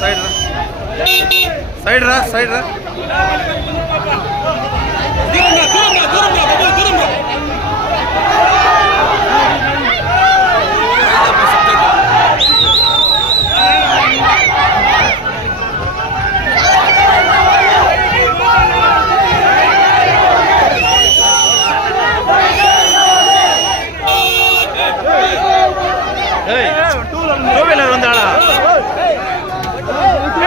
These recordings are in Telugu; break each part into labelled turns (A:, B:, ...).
A: ಸೈಡ್ರ? ಸೈಡ್ರ?
B: ಸೈಡ್ರ?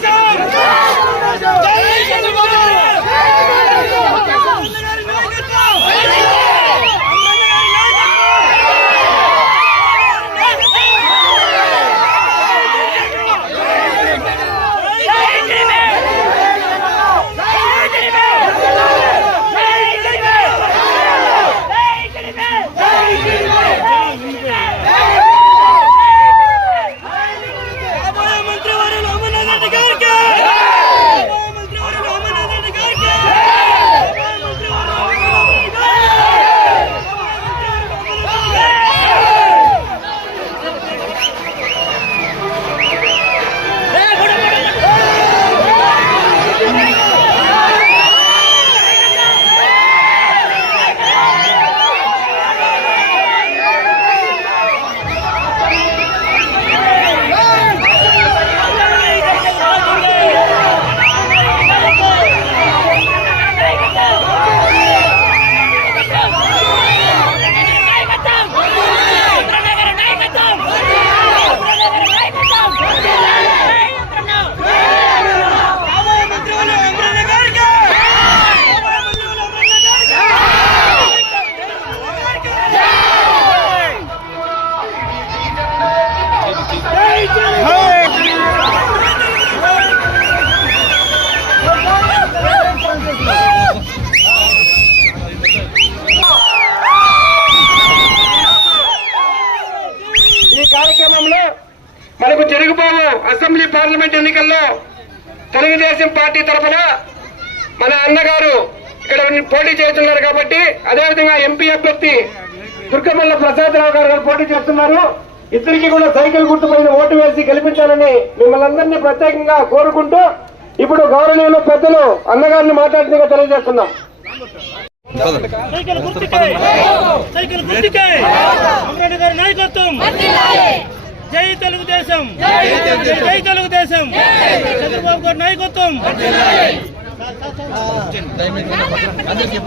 B: ましょう。పార్లమెంట్ ఎన్నికల్లో తెలుగుదేశం పార్టీ తరఫున మన అన్నగారు ఇక్కడ పోటీ చేస్తున్నారు కాబట్టి అదేవిధంగా ఎంపీ అభ్యర్థి దుర్గమల్ల ప్రసాదరావు గారు గారు పోటీ చేస్తున్నారు. ఇద్దరికి కూడా సైకిల్ గుర్తుపైన ఓటు వేసి గెలిపించాలని మిమ్మల్ని అందరినీ ప్రత్యేకంగా కోరుకుంటూ ఇప్పుడు గౌరవనీయులు పెద్దలు అన్నగారిని మాట్లాడుతుగా తెలియజేస్తున్నాం.
C: సైకిల్ గుర్తుకే! సైకిల్ గుర్తుకే! గారి నాయకత్వం! జై తెలుగుదేశం జై తెలుగుదేశం చంద్రబాబు గారి నాయకత్వం
D: అందరికీ